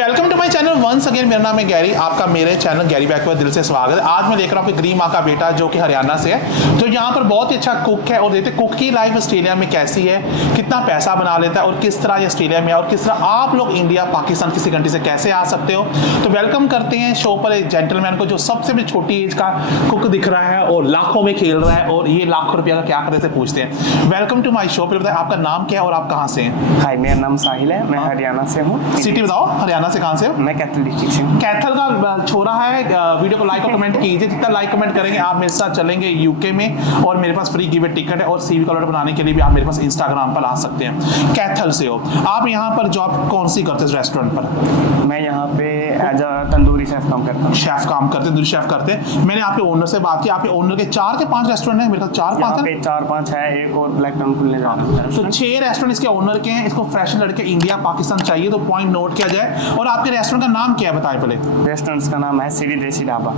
Welcome to my channel once again. मेरा नाम है गैरी, आपका मेरे चैनल गैरी बैक पर दिल से स्वागत है। आज मैं देख रहा हूँ कि गरी माँ का बेटा जो कि हरियाणा से है, जो यहाँ पर बहुत ही अच्छा कुक है और देखते कुक की लाइफ ऑस्ट्रेलिया में कैसी है, कितना पैसा बना लेता है और किस तरह ये ऑस्ट्रेलिया में और किस तरह आप लोग इंडिया पाकिस्तान किसी कंट्री से कैसे आ सकते हो। तो वेलकम करते हैं शो पर एक जेंटलमैन को जो सबसे भी छोटी एज का कुक दिख रहा है और लाखों में खेल रहा है और ये लाखों रुपया का क्या करते थे पूछते हैं। Welcome to my show. पर बताए आपका नाम क्या है और आप कहाँ से हैं? हाय, मेरा नाम साहिल है, मैं हरियाणा से हूँ। सिटी बताओ, हरियाणा से कहाँ से हो? मैं कैथल डिस्ट्रिक्ट से हूँ। कैथल का छोरा है। वीडियो को लाइक और कमेंट कीजिए, जितना लाइक कमेंट करेंगे आप मेरे साथ चलेंगे यूके में और मेरे पास फ्री गिव टिकट है और सीवी कलर बनाने के लिए भी आप मेरे पास इंस्टाग्राम पर आ सकते हैं। कैथल से हो आप, यहाँ पर जॉब कौन सी करते हैं रेस्टोरेंट पर? मैं यहाँ पे एज अ तंदूरी शेफ काम करता हूँ। शेफ काम करते हैं, तंदूरी शेफ करते हैं। मैंने आपके ओनर से बात की, आपके ओनर के 4 के 5 रेस्टोरेंट है, मेरे पास 4-5 है। 4-5 है, एक और ब्लैक टाउन खुलने जा रहा है। तो 6 रेस्टोरेंट इसके ओनर के हैं। इसको फ्रेश लड़के इंडिया पाकिस्तान चाहिए तो पॉइंट नोट किया जाए। और आपके रेस्टोरेंट का नाम क्या है बताएं पहले? रेस्टोरेंट का नाम है सिटी देसी ढाबा।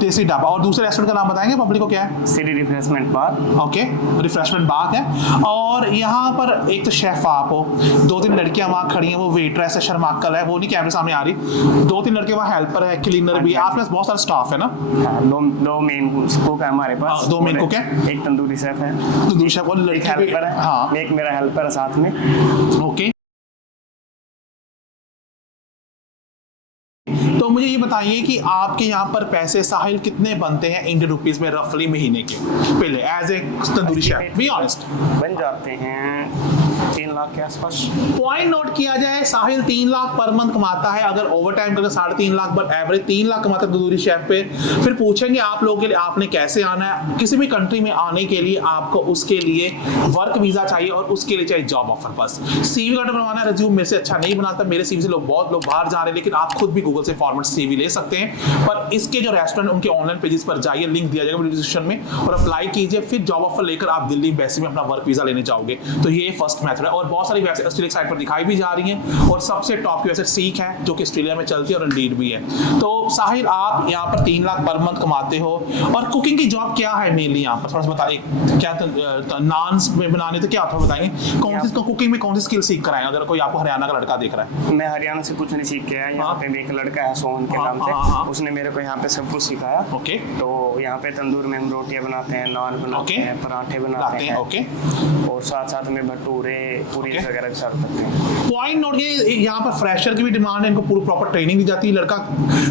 देसी ढाबा। और दूसरे रेस्टोरेंट का नाम बताएंगे पब्लिक को क्या है? सिटी रिफ्रेशमेंट बार। ओके, रिफ्रेशमेंट बार है। और यहाँ पर एक तो शेफ आप हो, 2-3 लड़कियां वहाँ खड़ी हैं, वो वेटरेस है, शर्माकल है, वो नहीं कैमरे सामने आ रही। 2-3 लड़के वहाँ हेल्पर है, क्लीनर भी है, आपके पास बहुत सारा स्टाफ है ना? दो मेन कुक है हमारे पास। 2 मेन कुक है, एक तंदूरी शेफ है, तंदूरी शेफ और लड़की हेल्पर है। हाँ, एक मेरा हेल्पर है साथ में। ओके। तो मुझे ये बताइए कि आपके यहाँ पर पैसे साहिल कितने बनते हैं इंडियन रुपीस में रफली महीने के? पहले as a tandoori chef be honest. बन जाते हैं 3 लाख के आसपास। पॉइंट नोट किया जाए, साहिल 3 लाख पर मंथ कमाता है। अगर ओवर टाइम करके 3.5 लाख, पर एवरेज 3 लाख कमाता है तंदूरी शेफ पे। फिर पूछेंगे आप लोगों के लिए आपने कैसे आना है। किसी भी कंट्री में आने के लिए आपको उसके लिए वर्क वीजा चाहिए और उसके लिए चाहिए जॉब ऑफर। बस सीवी कार्ड बनवाना है, रिज्यूम मेरे से अच्छा नहीं बनाता, मेरे सीवी से बहुत लोग बाहर जा रहे हैं, लेकिन आप खुद भी गूगल से फॉर्मेट सीवी ले सकते हैं। पर इसके जो रेस्टोरेंट उनके ऑनलाइन पेजेस पर जाइए, लिंक दिया जाएगा वीडियो डिस्क्रिप्शन में, और अप्लाई कीजिए। फिर जॉब ऑफर लेकर आप दिल्ली एम्बेसी में अपना वर्क वीजा लेने जाओगे। तो ये फर्स्ट मेथड है। और बहुत सारी वेबसाइट ऑस्ट्रेलिया साइट पर दिखाई भी जा रही हैं और सबसे टॉप की वेबसाइट सीख है जो कि ऑस्ट्रेलिया में चलती है और इंडीड भी है। तो साहिल आप यहाँ पर 3 लाख पर मंथ कमाते हो और कुकिंग की जॉब क्या है मेनली यहाँ पर? थोड़ा सा बताइए क्या नान्स में बनाने थे, क्या थोड़ा बताएंगे कौन सी कुकिंग में कौन सी स्किल सीख कर आए अगर कोई आपको हरियाणा का लड़का देख रहा है? मैं हरियाणा से कुछ नहीं सीख के आया। यहाँ पे भी एक लड़का है सोहन के नाम से, उसने मेरे को यहाँ पे सब कुछ सिखाया। ओके। तो यहाँ पे तंदूर में हम रोटियां बनाते हैं, नान बनाते हैं, पराठे बनाते हैं। ओके। और साथ साथ में भटूरे पूरी वगैरह भी सर्व करते हैं। पॉइंट नोट ये, यहाँ पर फ्रेशर की भी डिमांड है, इनको पूरी प्रॉपर ट्रेनिंग दी जाती है। लड़का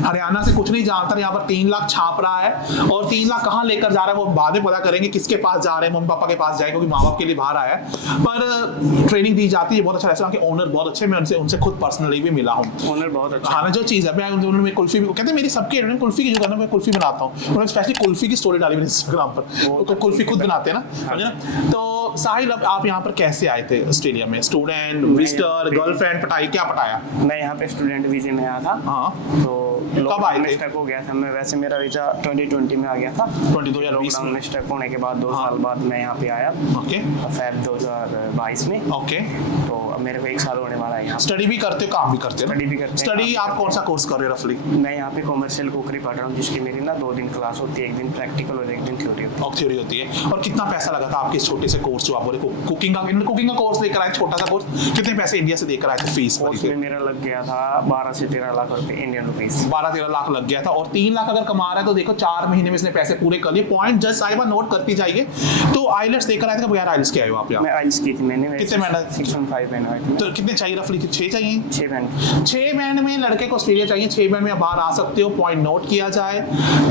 हरियाणा से कुछ नहीं जानता, यहाँ पर 3 लाख छाप रहा है और 3 लाख कहाँ लेकर जा रहा है वो बाद में पता करेंगे। किसके पास जा रहे हैं, मम्मी पापा के पास जाएगा क्योंकि माँ बाप के लिए बाहर आया है, पर ट्रेनिंग दी जाती है। बहुत अच्छा रेस्टोरेंट के ओनर बहुत अच्छे, मैं उनसे खुद पर्सनली भी मिला हूँ। ओनर बहुत अच्छा। हाँ, जो चीज़ है, मैं उन्होंने कुल्फी भी कहते हैं मेरी सबके कुल्फी की जो करना, मैं कुल्फी बनाता हूँ। उन्होंने स्पेशली कुल्फी की स्टोरी डाली इंस्टाग्राम पर, तो कुल्फी खुद बनाते हैं ना। तो साहिल अब आप यहाँ पर कैसे आए थे ऑस्ट्रेलिया में? स्टूडेंट, विजिटर, गर्लफ्रेंड, पटाई, क्या पटाया? मैं यहाँ पे स्टूडेंट वीजे में आया था। हाँ। तो कब आए थे? स्टक हो गया था मैं, वैसे मेरा वीजा 2020 में आ गया था। 2020 में स्टक होने के बाद 2 साल बाद मैं यहाँ पे आया। ओके। फेब 2022 में। ओके। तो अब मेरे को 1 साल होने वाला है यहाँ। स्टडी भी करते हो, काम भी करते हो? स्टडी भी करते हैं। स्टडी आप कौन सा कोर्स कर रहे हो रफली? मैं यहाँ पे कॉमर्शियल कुकरी पढ़ रहा हूँ, जिसकी मेरी ना 2 दिन क्लास होती है, 1 दिन प्रैक्टिकल और 1 दिन थ्योरी होती है। थ्योरी होती है। और कितना पैसा लगा था आपके छोटे से कोर्स जो आप बोले कुकिंग का कोर्स लेकर आए, छोटा सा कोर्स, कितने पैसे इंडिया से देकर आए थे फीस? उसमें मेरा लग गया था 12 से 13 लाख रुपए इंडियन रुपीस। 12-13 लाख लग गया था। और 3 लाख अगर कमा रहा है तो देखो 4 महीने में इसने पैसे पूरे कर लिए। पॉइंट जस्ट साहिबा नोट करती जाइए। तो आइलेट्स देकर आए थे, बगैर आइलेट्स के आए हो आप यहाँ? मैं आइल्स की थी मैंने। कितने महीने? 6.5 महीने। तो कितने चाहिए रफली? 6 चाहिए? 6 महीने। 6 महीने में लड़के को ऑस्ट्रेलिया चाहिए, 6 महीने में आप बाहर आ सकते हो। पॉइंट नोट किया जाए।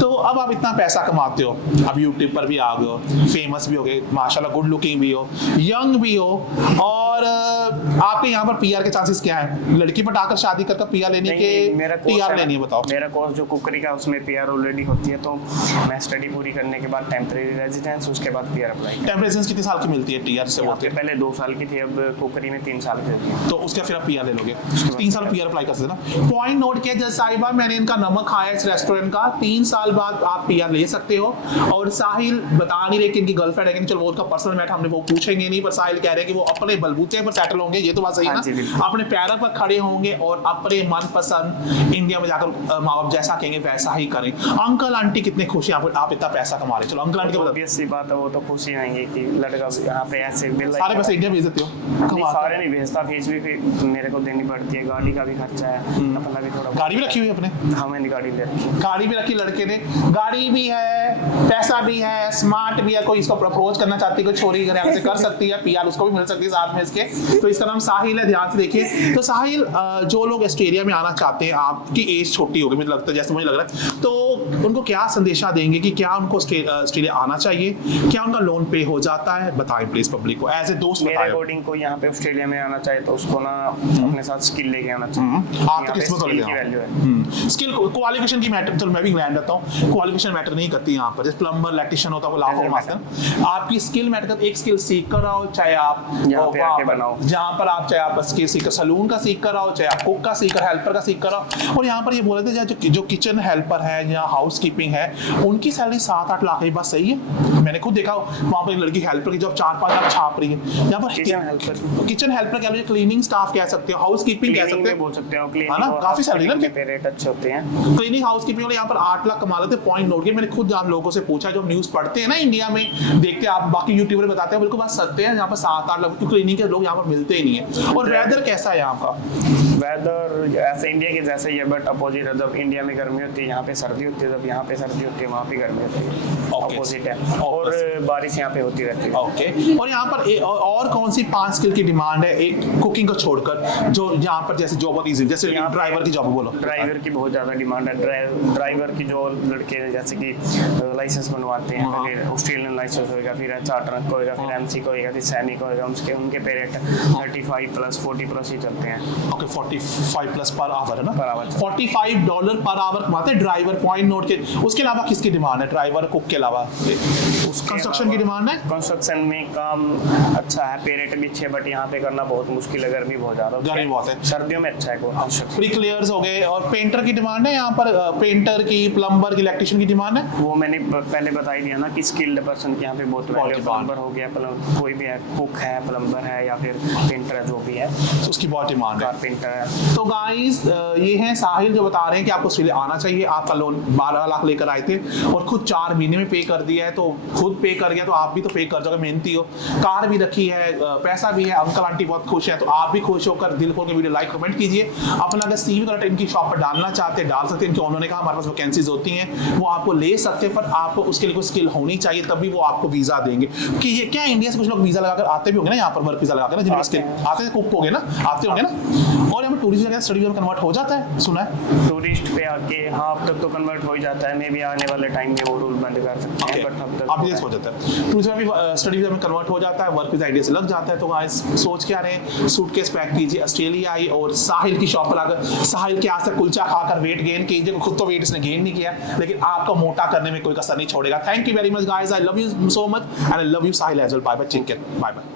तो अब आप इतना पैसा कमाते हो, अब यूट्यूब पर भी आ गए हो, फेमस भी हो गए माशाल्लाह, गुड लुकिंग भी हो, यंग भी हो, और आपके यहाँ पर पीआर के चांसेस क्या है? लड़की पटाकर शादी कर पीआर लेने के, पीआर लेनी है? बताओ। मेरा कोर्स जो कुकरी का उसमें पीआर ऑलरेडी होती है, तो मैं स्टडी पूरी करने के बाद टेम्परेरी रेजिडेंस, उसके बाद पीआर अप्लाई। टेम्परेरी रेजिडेंस कितने साल की मिलती है? टीआर से होती है पहले 2 साल की थी, अब कुकरी में 3 साल की होती है। तो उसका फिर आप पीआर ले लोगे, 3 साल पीआर अप्लाई कर सकते ना। पॉइंट नोट किया जज साहिबा, मैंने इनका नमक खाया इस रेस्टोरेंट का, 3 साल बाद आप पीआर ले सकते हो। और साहिल बता नहीं रहे कि इनकी गर्लफ्रेंड है, चलो वो उसका पर्सनल मैटर हमने वो पूछेंगे नहीं, पर साहिल कह रहे हैं कि वो अपने बलबूते पर सेटल होंगे, ये तो बात सही है ना, अपने पैरों पर खड़े होंगे और अपने मनपसंद इंडिया में जाकर माँ बाप जैसा कहेंगे वैसा ही करें। अंकल आंटी कितने खुश हैं आप इतना पैसा कमा रहे, चलो अंकल आंटी को ऑब्वियस सी बात है, वो तो खुश ही रहेंगे कि लड़का यहाँ पे ऐसे मिल रहा है। सारे पैसे इंडिया भेज देते हो? नहीं, सारे नहीं भेजता, फीस भी मेरे को देनी पड़ती है, गाड़ी का भी खर्चा है, अपना भी थोड़ा। गाड़ी भी रखी हुई है अपने? हाँ, मैंने गाड़ी ले रखी है। गाड़ी भी रखी लड़के ने, गाड़ी भी है, पैसा भी है, स्मार्ट भी है, कोई इसको प्रपोज करना चाहती है, कोई छोरी घर से कर सकती है, पीआर उसको भी मिल सकती है साथ में इसके। तो इसका नाम साहिल है, ध्यान से देखिए। तो साहिल, जो लोग ऑस्ट्रेलिया में आना चाहते हैं, आपकी एज छोटी होगी मुझे लगता है, जैसे मुझे लग रहा है, तो उनको क्या संदेशा देंगे कि क्या उनको ऑस्ट्रेलिया आना चाहिए, क्या उनका लोन पे हो जाता है? बताएं प्लीज पब्लिक को, एज ए दोस्त मेरे बताएं। अकॉर्डिंग को यहाँ पे ऑस्ट्रेलिया में आना चाहिए तो उसको ना अपने साथ स्किल लेके आना चाहिए। आप तो किस्मत वाले की वैल्यू है। स्किल क्वालिफिकेशन की मैटर, चलो मैं भी ग्रैंड रहता हूँ, क्वालिफिकेशन मैटर नहीं करती यहाँ पर। जैसे प्लम्बर इलेक्ट्रिशियन होता है वो लाखों कमाते हैं, आपकी स्किल मैटर करती है। एक स्किल सीख कर आओ, चाहे आप यहाँ पे आके बनाओ, जहाँ पर आप चाहे आप स्किल सीख कर सलून का सीख कर आओ, चाहे आप कुक का सीख कर, हेल्पर का सीख कर आओ। और यहाँ पर ये बोल रहे थे जो किचन हेल्पर है या हाउस कीपिंग है, उनकी सैलरी 7-8 लाख है, बस सही है। मैंने खुद देखा वहाँ पर एक लड़की हेल्पर की जॉब 4-5 लाख छाप रही है। यहाँ पर किचन हेल्पर कह लो, क्लीनिंग स्टाफ कह सकते हो, हाउस कीपिंग कह सकते बोल सकते हो, है ना, काफी सैलरी ना पे रेट अच्छे होते हैं। क्लीनिंग हाउस कीपिंग वाले यहाँ पर 8 लाख कमा लेते हैं। पॉइंट नोट किया मैंने खुद आप लोगों से पूछा, जो न्यूज पढ़ते हैं ना इंडिया में, देखते हैं आप, बाकी यूट्यूबर बताते हैं, बिल्कुल बात सत्य है, यहाँ पर 7-8 लाख क्लीनिंग के लोग यहाँ पर मिलते ही नहीं है। और वेदर कैसा है यहाँ का? वेदर ऐसे इंडिया के जैसे ही है, बट अपोजिट है। जब इंडिया में गर्मी होती है यहाँ पे सर्दी होती है, जब यहाँ पे सर्दी होती है वहाँ पे गर्मी होती है, अपोजिट है। और बारिश यहाँ पे होती रहती है। ओके। और यहाँ पर और कौन सी 5 स्किल की डिमांड है, एक कुकिंग को छोड़कर, जो यहाँ पर जैसे जॉब बहुत इजी, जैसे ड्राइवर की जॉब बोलो, ड्राइवर की बहुत ज्यादा डिमांड है। ड्राइवर की जो लड़के जैसे कि लाइसेंस बनवाते हैं, फिर ऑस्ट्रेलियन लाइसेंस होगा, फिर ट्रक होगा, फिर एमसी को होगा, फिर सैनिक होगा, उनके पे रेट 35+ 40+ ही चलते हैं। ओके, 45+ पर आवर है ना, पर आवर $45 पर आवर कमाते हैं ड्राइवर। पॉइंट नोट के। उसके अलावा किसकी डिमांड है ड्राइवर कुक के अलावा? कंस्ट्रक्शन की डिमांड है। कंस्ट्रक्शन में काम अच्छा है, पे रेट भी अच्छे है, बट यहाँ पे करना बहुत मुश्किल है, गर्मी बहुत ज्यादा, गर्मी बहुत है। सर्दियों में अच्छा है कंस्ट्रक्शन। ब्रिकलेयर्स हो गए, और पेंटर की डिमांड है यहाँ पर, पेंटर की, प्लम्बर की, इलेक्ट्रिशियन की डिमांड है। वो मैंने पहले बता ही दिया ना कि स्किल्ड पर्सन की यहाँ पे बहुत वैल्यू। प्लम्बर हो गया, कोई भी है, कुक है, प्लम्बर है, या फिर पेंटर है, जो भी है उसकी बहुत डिमांड है, कारपेंटर है। तो गाइस ये हैं साहिल जो बता रहे हैं कि आपको ऑस्ट्रेलिया आना चाहिए। आपका लोन 12 लाख लेकर आए थे और खुद 4 महीने में पे कर दिया है, तो खुद पे कर गया तो आप भी तो पे कर जाओगे, मेहनती हो। कार भी रखी है, पैसा भी है, अंकल आंटी बहुत खुश है, तो आप भी खुश होकर दिल खोल के वीडियो लाइक कमेंट कीजिए। अपना अगर सीवी करेक्ट इनकी शॉप पर डालना चाहते हैं डाल सकते हैं, क्योंकि उन्होंने कहा हमारे पास वैकेंसीज होती हैं, वो आपको ले सकते हैं, पर आपको उसके लिए कोई स्किल होनी चाहिए, तभी वो आपको वीजा देंगे। कि ये क्या इंडिया से कुछ लोग वीजा लगाकर आते भी होंगे ना, यहाँ पर वर्क वीजा लगाकर ना, जिनके स्किल आते हैं, कुक हो गए ना, आते होंगे ना। और यहाँ पर टूरिस्ट वगैरह स्टडी में कन्वर्ट हो जाता है, सुना है टूरिस्ट पे आके। हाँ, अब तक तो कन्वर्ट हो ही जाता है, मे भी आने वाले टाइम में वो रूल बंद कर सकते हैं, बट अब तक अभी हो जाता है। टूरिस्ट में भी स्टडी वीजा में कन्वर्ट हो जाता है, वर्क वीजा आइडिया से लग जाता है। तो गाइस सोच के आ रहे हैं, सूटकेस पैक कीजिए, ऑस्ट्रेलिया आई और साहिल की शॉप पर आकर साहिल के आज तक कुलचा खाकर वेट गेन कीजिए। खुद तो वेट इसने गेन नहीं किया, लेकिन आपको मोटा करने में कोई कसर नहीं छोड़ेगा। Thank you very much guys, I love you so much and I love you Sahil as well. Bye bye, take care, bye bye.